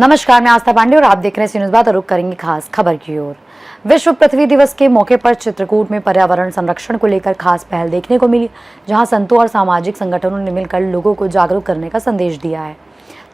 नमस्कार, मैं आस्था पांडे और आप देख रहे हैं सी न्यूज़ बात और रुक करेंगे खास खबर की ओर। विश्व पृथ्वी दिवस के मौके पर चित्रकूट में पर्यावरण संरक्षण को लेकर खास पहल देखने को मिली, जहां संतों और सामाजिक संगठनों ने मिलकर लोगों को जागरूक करने का संदेश दिया है।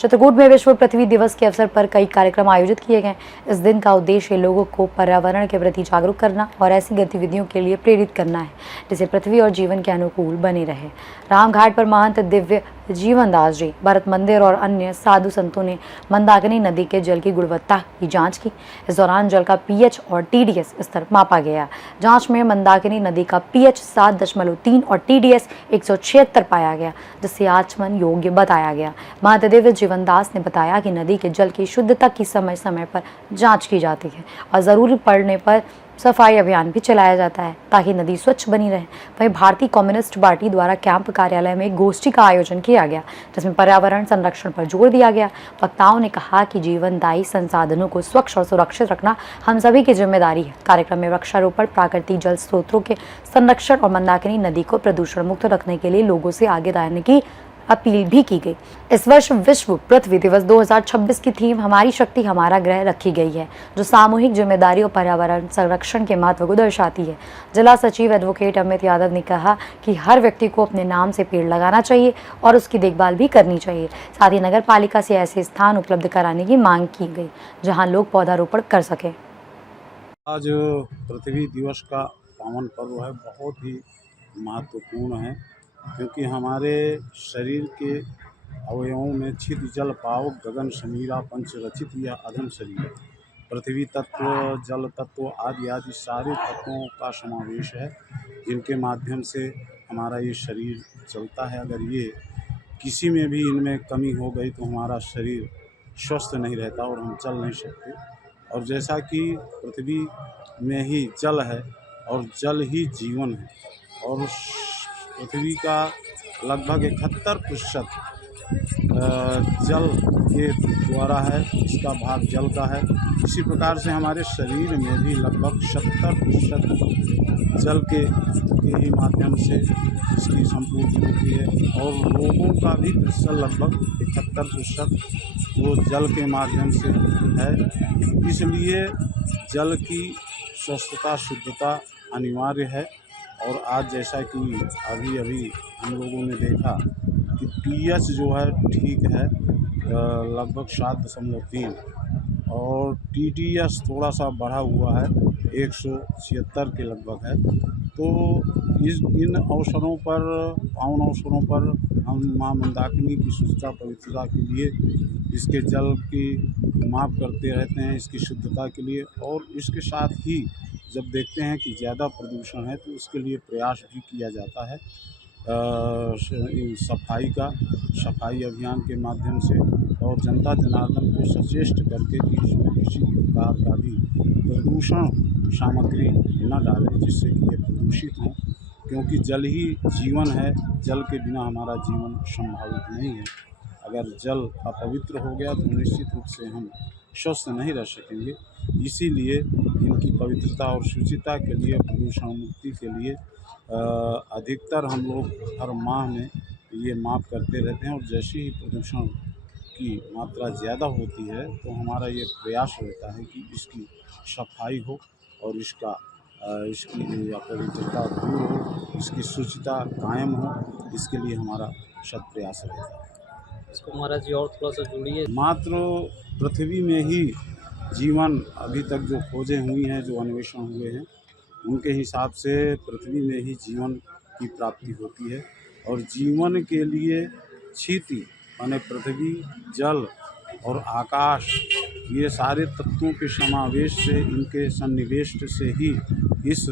चित्रकूट में विश्व पृथ्वी दिवस के अवसर पर कई कार्यक्रम आयोजित किए गए। इस दिन का उद्देश्य लोगों को पर्यावरण के प्रति जागरूक करना और ऐसी गतिविधियों के लिए प्रेरित करना है जिससे पृथ्वी और जीवन के अनुकूल बने रहे। रामघाट पर महंत दिव्य जीवन दास जी, भरत मंदिर और अन्य साधु संतों ने मंदाकिनी नदी के जल की गुणवत्ता की जांच की। इस दौरान जल का पीएच और टीडीएस स्तर मापा गया। जांच में मंदाकिनी नदी का पीएच 7.3 और टीडीएस 176 पाया गया, जिससे आचमन योग्य बताया गया। महंत दिव्य जीवन दास ने बताया कि नदी के जल की शुद्धता की समय समय पर जाँच की जाती है और ज़रूरी पड़ने पर सफाई अभियान भी चलाया जाता है ताकि नदी स्वच्छ बनी रहे। वहीं भारतीय कम्युनिस्ट पार्टी द्वारा कैंप कार्यालय में गोष्ठी का आयोजन किया गया, जिसमें पर्यावरण संरक्षण पर जोर दिया गया। वक्ताओं ने कहा कि जीवनदायी संसाधनों को स्वच्छ और सुरक्षित रखना हम सभी की जिम्मेदारी है। कार्यक्रम में वृक्षारोपण, प्राकृतिक जल स्रोतों के संरक्षण और मंदाकिनी नदी को प्रदूषण मुक्त रखने के लिए लोगों से आगे आने की अपील भी की गई। इस वर्ष विश्व पृथ्वी दिवस 2026 की थीम हमारी शक्ति हमारा ग्रह रखी गई है, जो सामूहिक जिम्मेदारी और पर्यावरण संरक्षण के महत्व को दर्शाती है। जिला सचिव एडवोकेट अमित यादव ने कहा कि हर व्यक्ति को अपने नाम से पेड़ लगाना चाहिए और उसकी देखभाल भी करनी चाहिए। साथ ही नगर पालिका से ऐसे स्थान उपलब्ध कराने की मांग की गई जहाँ लोग पौधारोपण कर सकें। आज पृथ्वी दिवस का पावन पर्व है, बहुत ही महत्वपूर्ण है, क्योंकि हमारे शरीर के अवयवों में छिद जल पाओ गगन समीरा पंच रचित यह अधम शरीर। पृथ्वी तत्व, जल तत्व आदि आदि सारे तत्वों का समावेश है, जिनके माध्यम से हमारा ये शरीर चलता है। अगर ये किसी में भी इनमें कमी हो गई तो हमारा शरीर स्वस्थ नहीं रहता और हम चल नहीं सकते। और जैसा कि पृथ्वी में ही जल है और जल ही जीवन है, और पृथ्वी का लगभग 71% जल के द्वारा है, इसका भाग जल का है। इसी प्रकार से हमारे शरीर में भी लगभग 70% जल के ही माध्यम से इसकी संपूर्ति होती है, और लोगों का भी प्रतिशत लगभग 71% वो जल के माध्यम से है। इसलिए जल की स्वच्छता, शुद्धता अनिवार्य है। और आज जैसा कि अभी हम लोगों ने देखा कि पीएच जो है ठीक है, लगभग 7.3, और टीडीएस थोड़ा सा बढ़ा हुआ है, 176 के लगभग है। तो इन अवसरों पर, पावन अवसरों पर हम माँ मंदाकिनी की शुद्धता पवित्रता के लिए इसके जल की माप करते रहते हैं, इसकी शुद्धता के लिए। और इसके साथ ही जब देखते हैं कि ज़्यादा प्रदूषण है तो उसके लिए प्रयास भी किया जाता है सफाई अभियान के माध्यम से, और जनता जनार्दन को सचेष्ट करके कि इसमें किसी प्रकार का भी प्रदूषण सामग्री न डालें जिससे कि ये प्रदूषित हों, क्योंकि जल ही जीवन है। जल के बिना हमारा जीवन संभावित नहीं है। अगर जल अपवित्र हो गया तो निश्चित रूप से हम स्वस्थ नहीं रह सकेंगे। इसीलिए इनकी पवित्रता और शुचिता के लिए, प्रदूषण मुक्ति के लिए अधिकतर हम लोग हर माह में ये माप करते रहते हैं। और जैसे ही प्रदूषण की मात्रा ज़्यादा होती है तो हमारा ये प्रयास रहता है कि इसकी सफाई हो और इसकी अपवित्रता दूर हो, इसकी शुचिता कायम हो, इसके लिए हमारा शत प्रयास रहता है। इसको महाराज जी और थोड़ा सा जोड़िए। मात्र पृथ्वी में ही जीवन अभी तक जो खोजें हुई हैं, जो अन्वेषण हुए हैं, उनके हिसाब से पृथ्वी में ही जीवन की प्राप्ति होती है। और जीवन के लिए क्षिति माने पृथ्वी, जल और आकाश, ये सारे तत्वों के समावेश से, इनके सन्निवेश से ही इस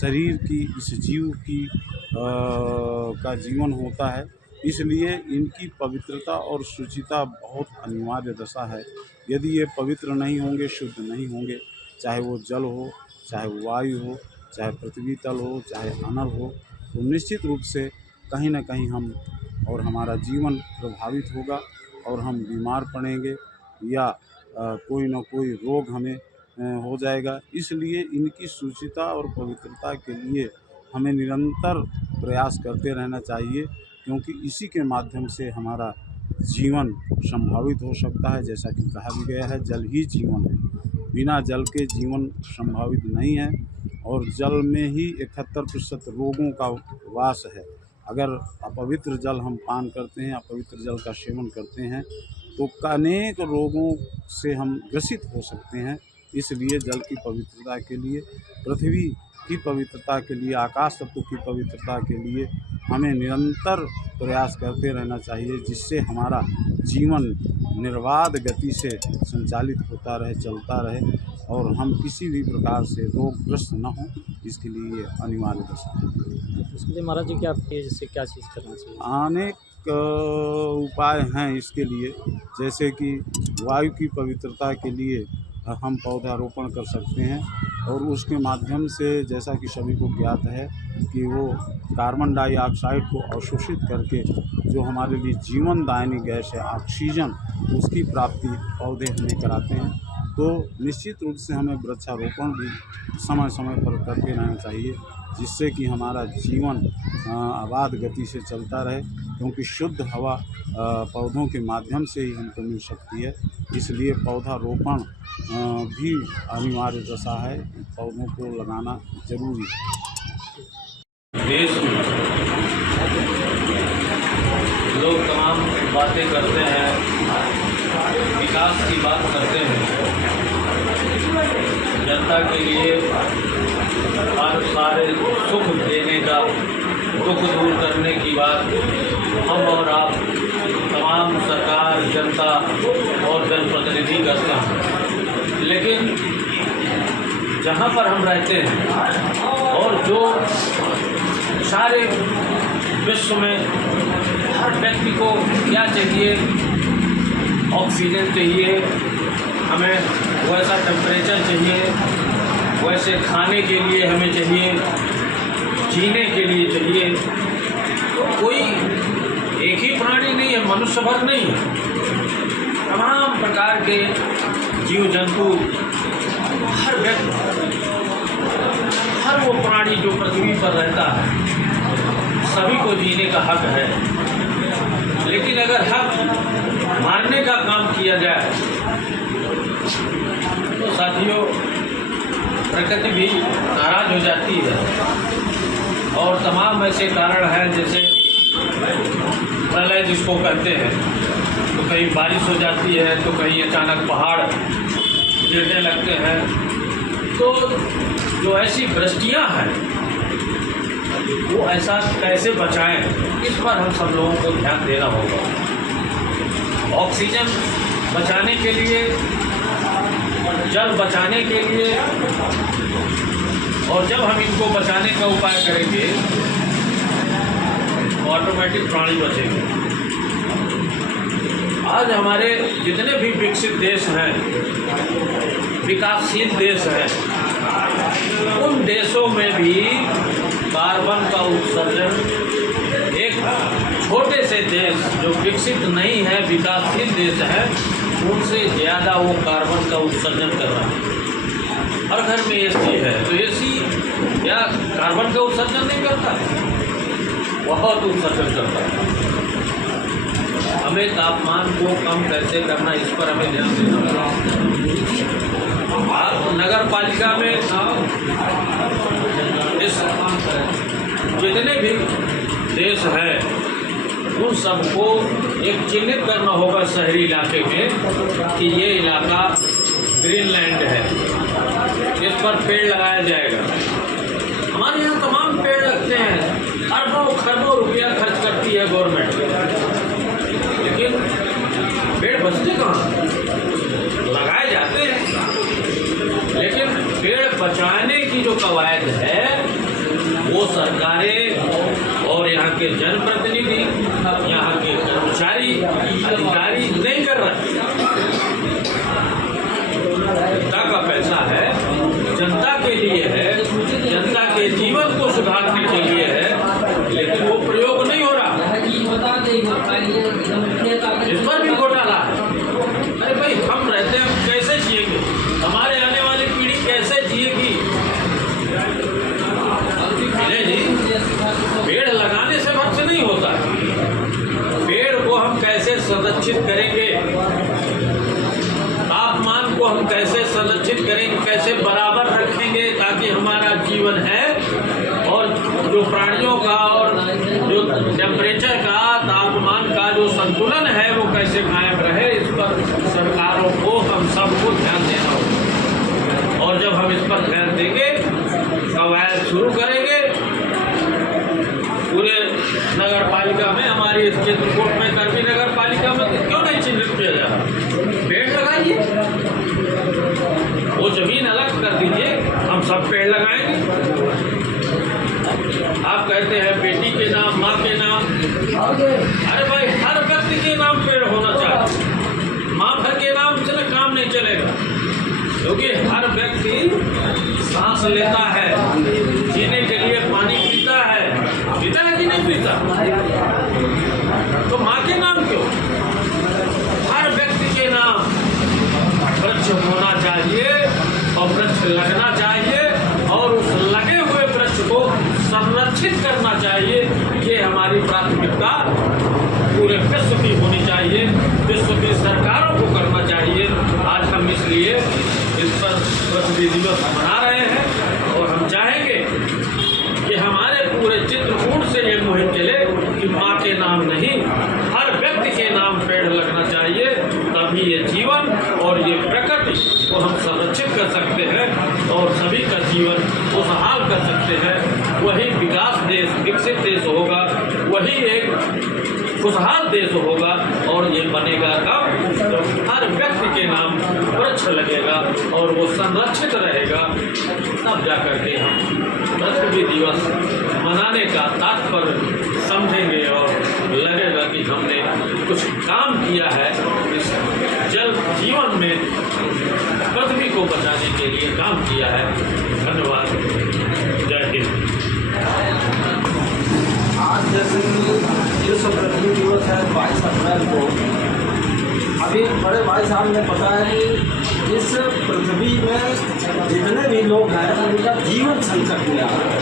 शरीर की, इस जीव की का जीवन होता है। इसलिए इनकी पवित्रता और शुचिता बहुत अनिवार्य दशा है। यदि ये पवित्र नहीं होंगे, शुद्ध नहीं होंगे, चाहे वो जल हो, चाहे वायु हो, चाहे पृथ्वी तल हो, चाहे अनल हो, तो निश्चित रूप से कहीं ना कहीं हम और हमारा जीवन प्रभावित होगा और हम बीमार पड़ेंगे या कोई ना कोई रोग हमें हो जाएगा। इसलिए इनकी शुचिता और पवित्रता के लिए हमें निरंतर प्रयास करते रहना चाहिए, क्योंकि इसी के माध्यम से हमारा जीवन संभावित हो सकता है। जैसा कि कहा भी गया है, जल ही जीवन है, बिना जल के जीवन संभावित नहीं है। और जल में ही 71% रोगों का वास है। अगर अपवित्र जल हम पान करते हैं, अपवित्र जल का सेवन करते हैं, तो अनेक रोगों से हम ग्रसित हो सकते हैं। इसलिए जल की पवित्रता के लिए, पृथ्वी की पवित्रता के लिए, आकाश तत्व की पवित्रता के लिए हमें निरंतर प्रयास करते रहना चाहिए, जिससे हमारा जीवन निर्बाध गति से संचालित होता रहे, चलता रहे, और हम किसी भी प्रकार से रोगग्रस्त न हों। इसके लिए ये अनिवार्य दशा है। उसके लिए महाराज जी क्या जैसे क्या चीज़ करना चाहिए? अनेक उपाय हैं इसके लिए, जैसे कि वायु की पवित्रता के लिए हम पौधारोपण कर सकते हैं, और उसके माध्यम से जैसा कि सभी को ज्ञात है कि वो कार्बन डाइऑक्साइड को अवशोषित करके जो हमारे लिए जीवनदायिनी गैस है ऑक्सीजन, उसकी प्राप्ति पौधे हमें कराते हैं। तो निश्चित रूप से हमें वृक्षारोपण भी समय समय पर करते रहना चाहिए, जिससे कि हमारा जीवन अबाध गति से चलता रहे, क्योंकि शुद्ध हवा पौधों के माध्यम से ही हमको मिल सकती है। इसलिए पौधारोपण भी अनिवार्य दशा है, पौधों को लगाना जरूरी है। देश में लोग तमाम बातें करते हैं, विकास की बात करते हैं, जनता के लिए हर सारे सुख देने का, दुख दूर करने की बात हम और आप, तमाम सरकार, जनता और जनप्रतिनिधि करते हैं। लेकिन जहाँ पर हम रहते हैं और जो सारे विश्व में हर व्यक्ति को क्या चाहिए, ऑक्सीजन चाहिए, हमें वैसा टेम्परेचर चाहिए, वैसे खाने के लिए हमें चाहिए, जीने के लिए चाहिए। तो कोई एक ही प्राणी नहीं है, मनुष्य भर नहीं है, तमाम प्रकार के जीव जंतु, हर व्यक्ति, हर वो प्राणी जो पृथ्वी पर रहता है, सभी को जीने का हक है। लेकिन अगर हक मारने का काम किया जाए तो साथियों प्रकृति भी नाराज हो जाती है। और तमाम ऐसे कारण हैं, जैसे प्रलय जिसको कहते हैं, तो कहीं बारिश हो जाती है, तो कहीं अचानक पहाड़ गिरने लगते हैं। तो जो ऐसी वृष्टियाँ हैं वो ऐसा कैसे बचाएं, इस पर हम सब लोगों को ध्यान देना होगा। ऑक्सीजन बचाने के लिए, जल बचाने के लिए, और जब हम इनको बचाने का उपाय करेंगे तो ऑटोमेटिक प्राणी बचेंगे। आज हमारे जितने भी विकसित देश हैं, विकासशील देश हैं, उन देशों में भी कार्बन का उत्सर्जन एक छोटे से देश जो विकसित नहीं है, विकासशील देश है, उनसे ज़्यादा वो कार्बन का उत्सर्जन कर रहा है। हर घर में एसी है, तो एसी क्या कार्बन का उत्सर्जन नहीं करता? बहुत उत्सर्जन करता है। हमें तापमान को कम कैसे करना, इस पर हमें ध्यान देना होगा। आप नगर पालिका में इस जितने भी देश हैं उन सबको एक चिन्हित करना होगा शहरी इलाके में कि ये इलाका ग्रीनलैंड है, इस पर पेड़ लगाया जाएगा। हमारे यहाँ तमाम पेड़ लगते हैं, अरबों खरबों रुपया खर्च करती है गवर्नमेंट, लेकिन पेड़ बचते कहाँ? लगाए जाते हैं, लेकिन पेड़ बचाने की जो कवायद है वो सरकारें और यहाँ के जनप्रतिनिधि, यहाँ के कर्मचारी, अधिकारी नहीं कर रहे। जनता का पैसा है, जनता के लिए है, जनता के जीवन को सुधारने के लिए है, लेकिन वो प्रयोग नहीं हो रहा। इस पर भी घोटाला है। अरे भाई, हम रहते हैं, हम कैसे जिएंगे? हमारे आने वाली पीढ़ी कैसे जिएगी? नहीं जी, पेड़ लगाने से भक्त नहीं होता। संरक्षित करेंगे, तापमान को हम कैसे संरक्षित करेंगे, कैसे बराबर रखेंगे ताकि हमारा जीवन है और जो प्राणियों का और जो टेम्परेचर का, तापमान का जो संतुलन है वो कैसे कायम रहे, इस पर सरकारों को, हम सबको ध्यान देना होगा। और जब हम इस पर ध्यान देंगे, कवायद शुरू करेंगे पूरे नगर पालिका में, हमारी इस चित्रकूट में, कर्मी नगर पालिका में क्यों नहीं चिन्हित किया जा रहा? पेड़ लगाइए, वो जमीन अलग कर दीजिए, हम सब पेड़ लगाएंगे। आप कहते हैं बेटी के नाम, माँ के नाम, अरे भाई हर व्यक्ति के नाम पेड़ होना चाहिए। माँ भर के नाम से काम नहीं चलेगा, क्योंकि हर व्यक्ति सांस लेता है, जीने के लिए पानी पीता है कि नहीं पीता? तो माँ के नाम क्यों? हर व्यक्ति के नाम वृक्ष होना चाहिए और वृक्ष लगना चाहिए और उस लगे हुए वृक्ष को संरक्षित करना चाहिए। ये हमारी प्राथमिकता पूरे विश्व की होनी चाहिए, विश्व की सरकारों को करना चाहिए। आज हम इसलिए इस पर पृथ्वी दिवस मना रहे हैं और हम चाहेंगे कि हमारे पूरे चित्रकूट से ये मुहिम चले कि माँ के नाम नहीं, हर व्यक्ति के नाम पेड़ लगना चाहिए, तभी ये जीवन और ये प्रकृति को हम संरक्षित कर सकते हैं और सभी का जीवन खुशहाल कर सकते हैं। वही विकास देश, विकसित देश होगा, वही एक खुशहाल देश होगा और ये बनेगा कब? जब हर व्यक्ति के नाम वृक्ष लगेगा और वो संरक्षित रहेगा, तब जाकर के हम पृथ्वी दिवस मनाने का तात्पर्य समझेंगे और लगेगा कि हमने कुछ काम किया है, इस जल जीवन में पृथ्वी को बचाने के लिए काम किया है। धन्यवाद, जय हिंद। आज जैसे कि विश्व पृथ्वी दिवस है 22 अप्रैल को, अभी बड़े भाई साहब ने बताया कि इस पृथ्वी में जितने भी लोग हैं उनका जीवन संकट में आ रहा है,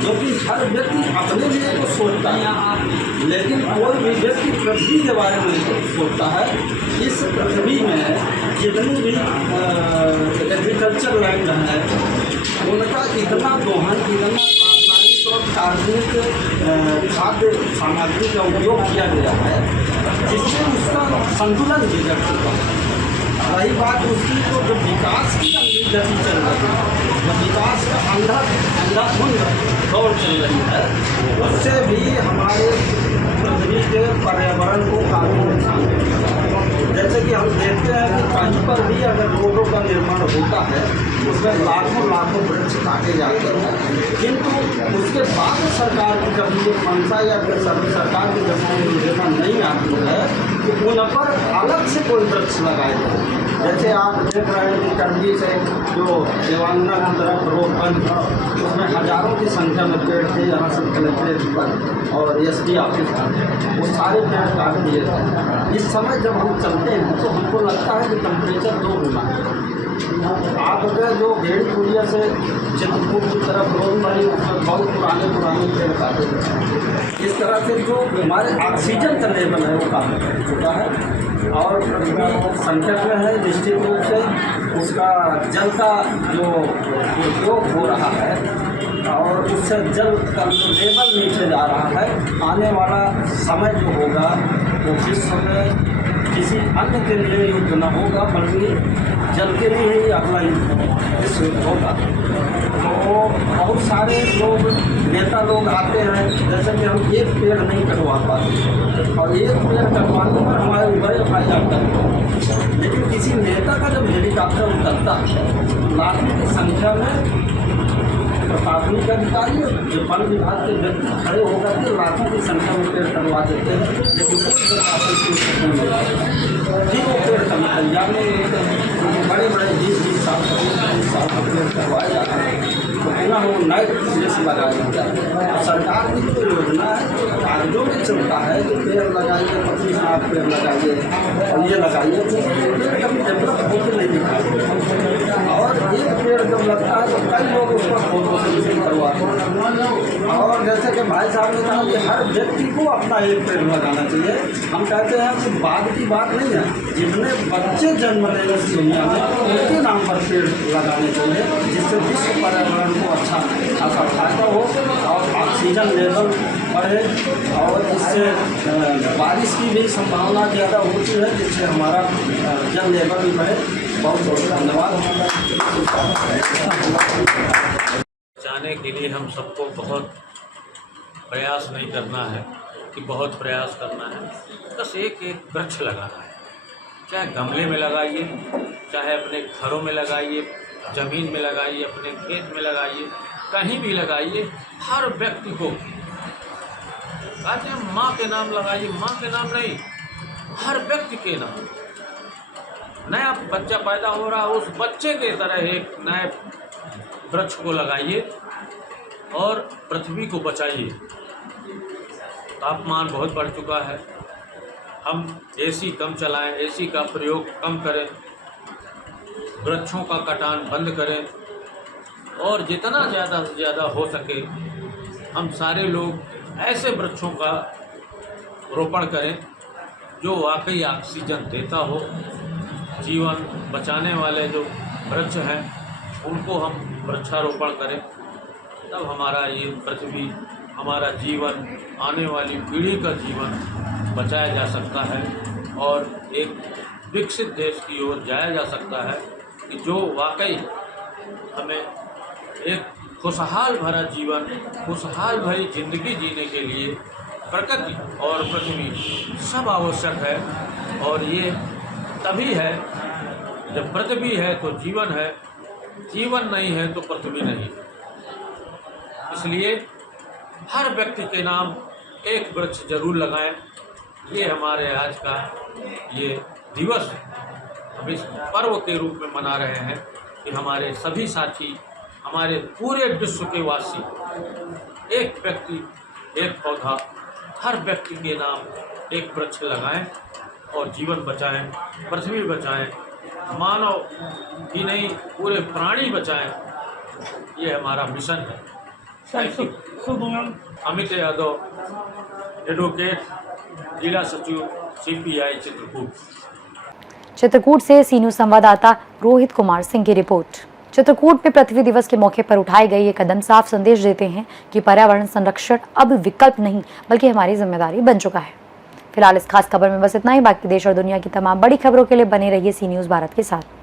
क्योंकि हर व्यक्ति अपने लिए तो सोचता है, लेकिन कोई भी व्यक्ति पृथ्वी के बारे में सोचता है। इस पृथ्वी में जितनी भी एग्रीकल्चर लैंड है उनका इतना दोहन, इतना रासायनिक और कार्बनिक खाद्य सामग्री का उपयोग किया गया है जिससे उसका संतुलन बिगड़ चुका है। रही बात उसकी, तो जो विकास की गति चल रही है, जो विकास का अंधाधुंध दौड़ चल रही है, उससे भी हमारे पृथ्वी के पर्यावरण को काफ़ी नुकसान होता है। जैसे कि हम देखते हैं कि कहीं पर भी अगर रोडों का निर्माण होता है उसमें लाखों वृक्ष काटे जाते हैं, किंतु उसके बाद सरकार की जब ये मंशा या फिर सरकार की जब योजना नहीं आती है तो उन पर अलग से कोई वृक्ष लगाए जाए। जैसे आप देख रहे हैं कि कर्मी से जो देवांगना की तरफ रोड बंद था, उसमें हज़ारों की संख्या में पेड़ थे। यहाँ से कलेक्ट्रेट पर और एसपी ऑफिस था, वो सारे पेड़ काट दिए थे। इस समय जब हम चलते हैं तो हमको लगता है कि टेम्परेचर 2 गुना है। आप अगर जो भेड़ पुलिया से चित्रकूट की तरफ रोड बनी, उसमें बहुत पुराने पेड़ काटे गए। इस तरह से जो हमारे ऑक्सीजन का लेवल है वो काफ़ी बढ़ चुका है और पृथ्वी संकट में है। निश्चित रूप से उसका जल का जो उपयोग हो रहा है और उससे जल का जो लेवल नीचे जा रहा है, आने वाला समय जो होगा वो विश्व में किसी अन्य के लिए युद्ध न होगा बल्कि जल के लिए ही अगला विश्व युद्ध होगा। तो बहुत सारे लोग, नेता लोग आते हैं, जैसे कि हम एक पेड़ नहीं कटवा पाते और एक पेड़ कटवाने पर हमारे ऊपर FIR करते हैं, लेकिन किसी नेता का जब हेलीकॉप्टर उतरता है लाखों की संख्या में प्रशासनिक अधिकारी जो वन विभाग के व्यक्ति खड़े होकर के लाखों की संख्या में पेड़ कटवा देते हैं, लेकिन कोई प्रशासन की फिर वो पेड़ कभी तैयार नहीं होते हैं, क्योंकि बड़े 20 साल का पेड़ कटवाए जाते हैं तो पुनः वो नए सिरे से लगाया जाता है। सरकार की जो योजना है तो कागजों में चलता है कि पेड़ लगाइए, 25 लाख पेड़ लगाइए और ये लगाइए, तो पेड़ कभी डेवलप होकर नहीं दिखाई और एक पेड़ जब लगता है तो कई लोग उसका फोटो सेल्फी करवाते हैं। और जैसे कि भाई साहब ने कहा कि हर व्यक्ति को अपना एक पेड़ लगाना चाहिए। हम कहते हैं कि बाद की बात नहीं है, जितने बच्चे जन्म लेंगे इस दुनिया में उनके नाम पर पेड़ लगाने चाहिए, जिससे विश्व पर्यावरण को अच्छा खासा फायदा हो और ऑक्सीजन लेवल बढ़े और इससे बारिश की भी संभावना ज़्यादा होती है, जिससे हमारा जल लेवल भी बढ़े। बहुत बहुत धन्यवाद। बचाने के लिए हम सबको बहुत प्रयास नहीं करना है कि बहुत प्रयास करना है, बस एक एक वृक्ष लगाना है। चाहे गमले में लगाइए, चाहे अपने घरों में लगाइए, ज़मीन में लगाइए, अपने खेत में लगाइए, कहीं भी लगाइए। हर व्यक्ति को कहते हैं माँ के नाम लगाइए, माँ के नाम नहीं, हर व्यक्ति के नाम। नया बच्चा पैदा हो रहा है, उस बच्चे के तरह एक नए वृक्ष को लगाइए और पृथ्वी को बचाइए। तापमान बहुत बढ़ चुका है, हम एसी कम चलाएं, एसी का प्रयोग कम करें, वृक्षों का कटान बंद करें और जितना ज़्यादा से ज़्यादा हो सके हम सारे लोग ऐसे वृक्षों का रोपण करें जो वाकई ऑक्सीजन देता हो। जीवन बचाने वाले जो वृक्ष हैं उनको हम वृक्षारोपण करें, तब हमारा ये पृथ्वी, हमारा जीवन, आने वाली पीढ़ी का जीवन बचाया जा सकता है और एक विकसित देश की ओर जाया जा सकता है कि जो वाकई हमें एक खुशहाल भरा जीवन, खुशहाल भरी ज़िंदगी जीने के लिए प्रकृति और पृथ्वी सब आवश्यक है। और ये तभी है जब पृथ्वी है तो जीवन है, जीवन नहीं है तो पृथ्वी नहीं। इसलिए हर व्यक्ति के नाम एक वृक्ष जरूर लगाएं। ये हमारे आज का ये दिवस हम इस पर्व के रूप में मना रहे हैं कि हमारे सभी साथी, हमारे पूरे विश्व के वासी एक व्यक्ति एक पौधा, हर व्यक्ति के नाम एक वृक्ष लगाएं और जीवन बचाएं, पृथ्वी बचाएं, मानव ही नहीं पूरे प्राणी बचाएं। ये हमारा मिशन है। अमित यादव, एडवोकेट, जिला सचिव CPI चित्रकूट। चित्रकूट से सी न्यूज़ संवाददाता रोहित कुमार सिंह की रिपोर्ट। चित्रकूट में पृथ्वी दिवस के मौके पर उठाए गए ये कदम साफ संदेश देते हैं कि पर्यावरण संरक्षण अब विकल्प नहीं बल्कि हमारी जिम्मेदारी बन चुका है। फिलहाल इस खास खबर में बस इतना ही। बाकी देश और दुनिया की तमाम बड़ी खबरों के लिए बने रहिए सी न्यूज़ भारत के साथ।